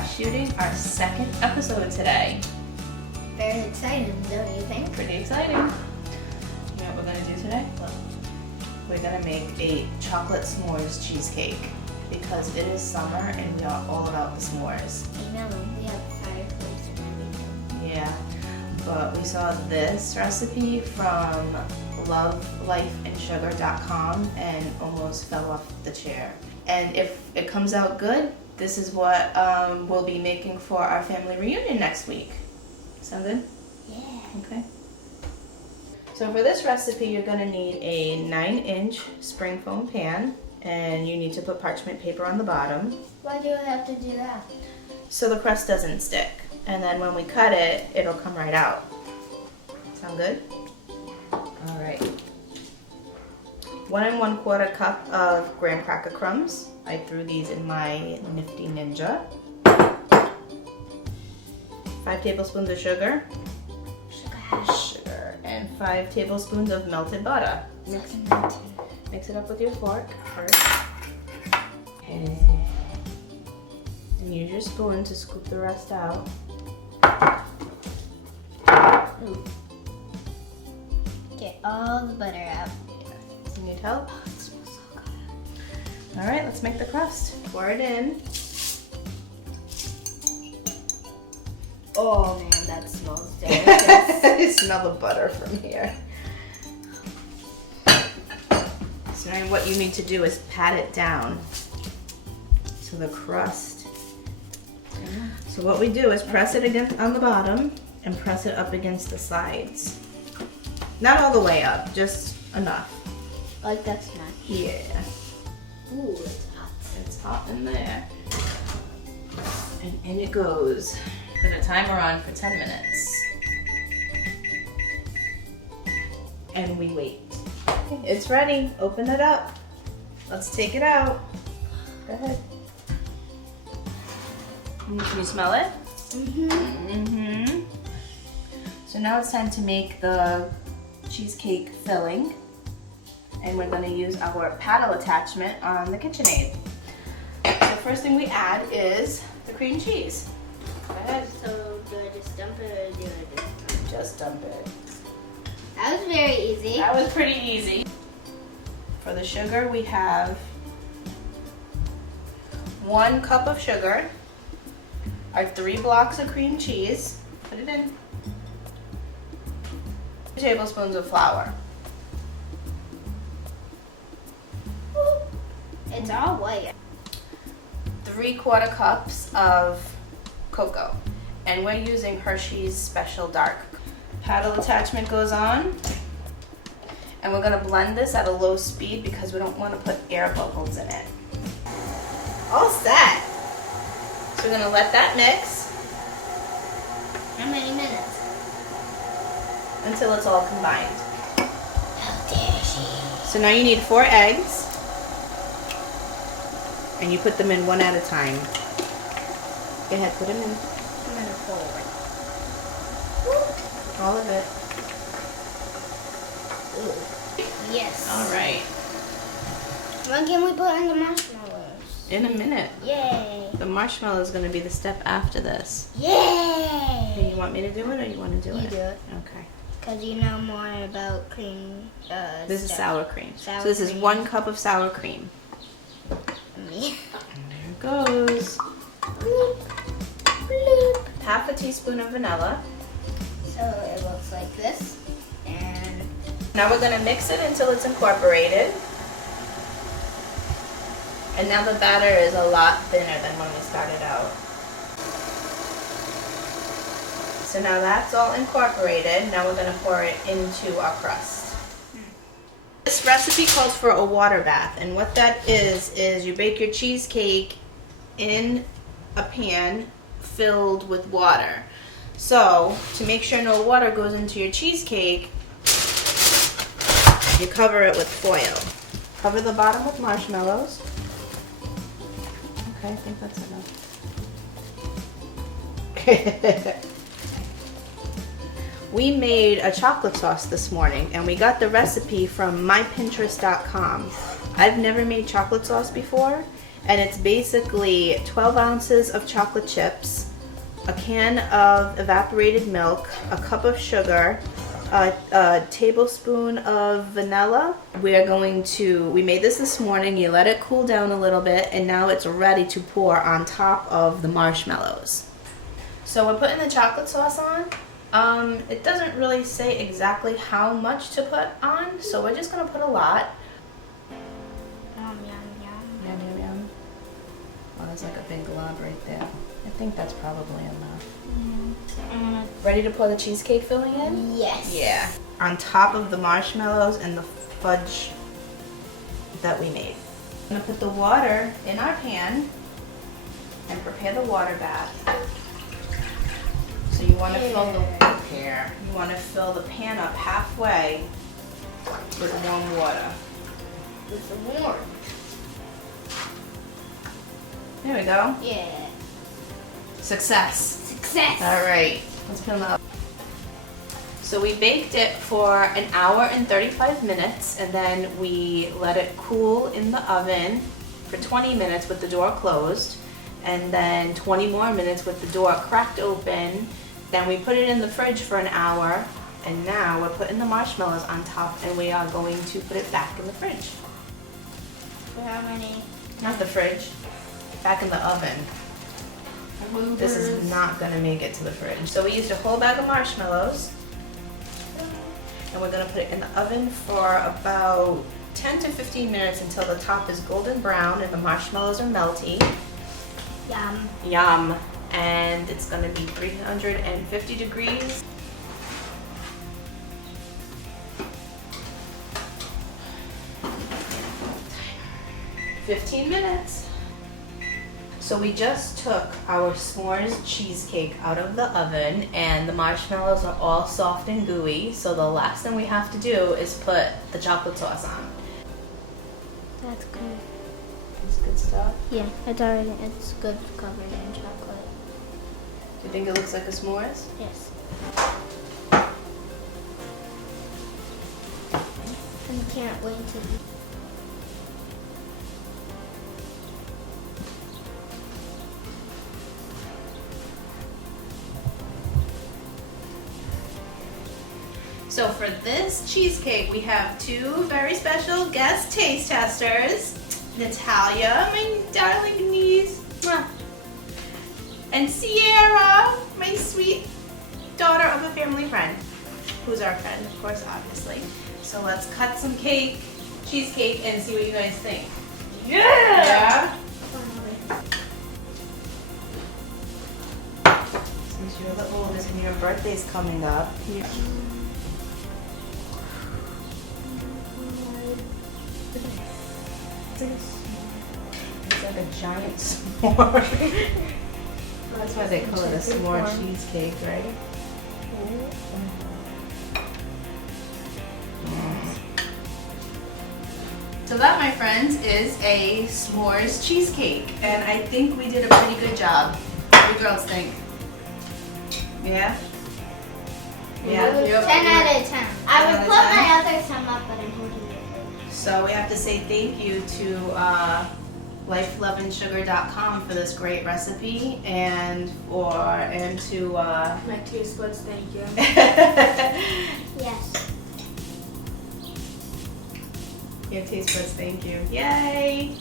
are shooting our second episode today. Very exciting, don't you think? Pretty exciting. You know what we're gonna do today? We're gonna make a chocolate s'mores cheesecake because it is summer and we are all about the s'mores. I know, we have fireplace and everything. Yeah, but we saw this recipe from lovelifeandsugar.com and almost fell off the chair. And if it comes out good, this is what we'll be making for our family reunion next week. Sound good? Yeah. Okay. So for this recipe, you're gonna need a 9-inch spring foam pan, and you need to put parchment paper on the bottom Why do I have to do that? so the crust doesn't stick. And then when we cut it, it'll come right out. Sound good? All right. 1 1/4 cup of graham cracker crumbs. I threw these in my nifty Ninja. 5 tablespoons of sugar. Sugar. And 5 tablespoons of melted butter. Mix it up with your fork first. And use your spoon to scoop the rest out. Ooh. Get all the butter out. You need help? Oh, it smells so good. All right, let's make the crust. Pour it in. Oh man, that smells delicious. I smell the butter from here. So now what you need to do is pat it down to the crust. So what we do is press it against on the bottom and press it up against the sides. Not all the way up, just enough. Like that's not. Yeah. Ooh, it's hot. It's hot in there. And in it goes. Put a timer on for 10 minutes. And we wait. It's ready. Open it up. Let's take it out. Go ahead. Can you smell it? Mm-hmm. So now it's time to make the cheesecake filling. And we're going to use our paddle attachment on the KitchenAid. So first thing we add is the cream cheese. Go ahead. So do I just dump it or do I just? Just dump it. That was very easy. That was pretty easy. For the sugar, we have 1 cup of sugar, our 3 blocks of cream cheese. Put it in. 2 tablespoons of flour. It's all white. 3/4 cups of cocoa. And we're using Hershey's Special Dark. Paddle attachment goes on. And we're gonna blend this at a low speed because we don't wanna put air bubbles in it. All set. So we're gonna let that mix How many minutes? until it's all combined. How dare she? So now you need 4 eggs. And you put them in one at a time. Go ahead, put them in. I'm gonna pour it. All of it. Ooh. Yes. All right. When can we put in the marshmallows? In a minute. Yay. The marshmallow is going to be the step after this. Yay. Hey, you want me to do it or you want to do You it? do it. Okay. Because you know more about cream. This is stuff. sour cream. Sour So this is cream. 1 cup of sour cream. Me. And there it goes. Bloop. Bloop. Half a teaspoon of vanilla. So it looks like this. And Now we're going to mix it until it's incorporated. And now the batter is a lot thinner than when we started out. So now that's all incorporated. Now we're going to pour it into our crust. This recipe calls for a water bath, and what that is you bake your cheesecake in a pan filled with water. So to make sure no water goes into your cheesecake, you cover it with foil. Cover the bottom with marshmallows. Okay, I think that's enough. We made a chocolate sauce this morning, and we got the recipe from mypinterest.com. I've never made chocolate sauce before, And it's basically 12 ounces of chocolate chips, a can of evaporated milk, a cup of sugar, a tablespoon of vanilla. We made this morning, you let it cool down a little bit, and now it's ready to pour on top of the marshmallows. So we're putting the chocolate sauce on. It doesn't really say exactly how much to put on, so we're just gonna put a lot. Yum, yum, yum. Yum, yum, yum. Oh, there's like a big glob right there. I think that's probably enough. Ready to pour the cheesecake filling in? Yes. Yeah. On top of the marshmallows and the fudge that we made. I'm gonna put the water in our pan and prepare the water bath. So you want to fill the pan up halfway with warm water. With the warm. There we go. Yeah. Success. Success. All right, let's put them up. So we baked it for an hour and 35 minutes, and then we let it cool in the oven for 20 minutes with the door closed, and then 20 more minutes with the door cracked open. Then we put it in the fridge for an hour, and now we're putting the marshmallows on top, and we are going to put it back in the fridge. For how many? Not the fridge, back in the oven. This is not going to make it to the fridge. So we used a whole bag of marshmallows, and we're going to put it in the oven for about 10 to 15 minutes until the top is golden brown and the marshmallows are melty. Yum. Yum. And it's going to be 350 degrees. – 15 minutes. So we just took our s'mores cheesecake out of the oven, and the marshmallows are all soft and gooey. So the last thing we have to do is put the chocolate sauce on. That's good. It's good stuff. Yeah, it's good covered in chocolate. Do you think it looks like a s'mores? Yes. I can't wait to eat. So for this cheesecake, we have two very special guest taste testers. Natalia, my darling niece, and Sierra, my sweet daughter of a family friend, who's our friend, of course, obviously. So let's cut some cheesecake, and see what you guys think. Yeah? Since you're the oldest and your birthday's coming up. It's like a giant s'more. That's why they call it a s'more cheesecake, right? So that, my friends, is a s'mores cheesecake, and I think we did a pretty good job. What do you girls think? Yeah? Yeah. 10 out of 10. I would put my other 10 up, but I'm holding it. So we have to say thank you to lifeloveandsugar.com for this great recipe, and to My taste buds, thank you. Yes. your taste buds, thank you. Yay!